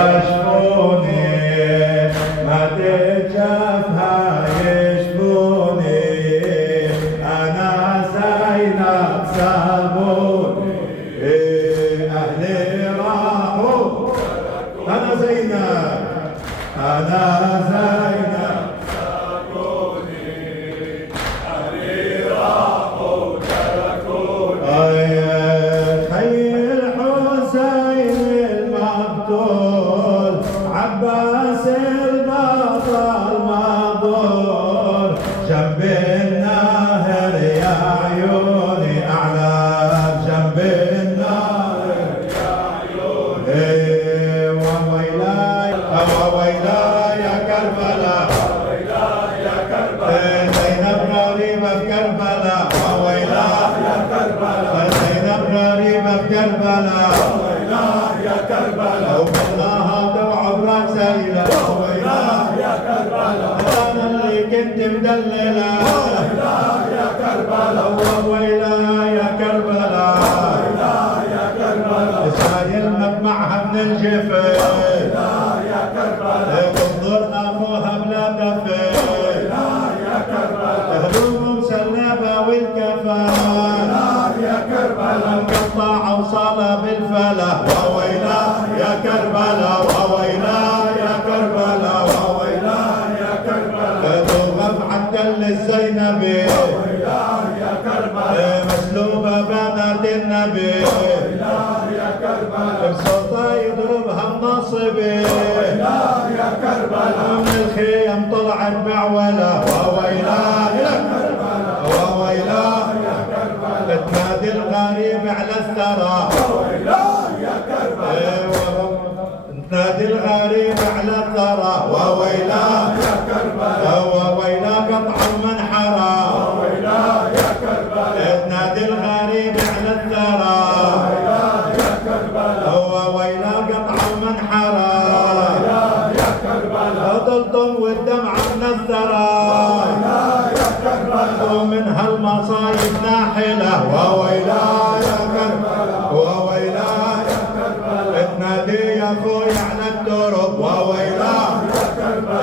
يشفوني ما تجفها يشفوني أنا زينب سابوني أهلي راحوا أنا زينب أنا زينب سابوني أهلي راحوا تركوني خي الحسين المقتول عباس البطل مقبول جنب النهر يا عيوني أعلى جنب النهر يا عيوني وويلاي وويلاي يا كربلاء وويلاي يا كربلاء زينب غريبة بكربلاء وويلاي يا كربلاء زينب غريبة بكربلاء وويلاي يا كربلاء وبالله وعبرك سيلة وويلاي يا كربلاء أنا اللي كنت مدللة وويلاي يا كربلاء وويلاي يا كربلاء وويلاي يا كربلاء سايل مدمعها من الجفن وويلاي يا كربلاء تنظر أخوها بلا دفن وويلاي يا كربلاء هدوم مسلبة والكفن وويلاي يا كربلاء مقطعة وصالة بالفلا وويلاي يا كربلاء وويلاي يا كربلاء وويلاي يا كربلاء توقف عن تل الزينبي وويلاي يا كربلاء مسلوبة بنات النبي وويلاي يا كربلاء بصوتها يضربها الناصبي وويلاي يا كربلاء من الخيم طلعت بعولة وويلاي يا كربلاء وويلاي يا كربلاء تنادي الغريب على الثرى وويلاي يا كربلاء تنادي الغريب على الثرى وويلاي يا كربلاء وويلاي قطع المنحرى وويلاي يا كربلاء تنادي الغريب على الثرى وويلاي يا كربلاء وويلاي قطع المنحرى وويلاي يا كربلاء تلطم والدمع من الثرى وويلاي يا كربلاء ومن هالمصايب ناحلة وويلاي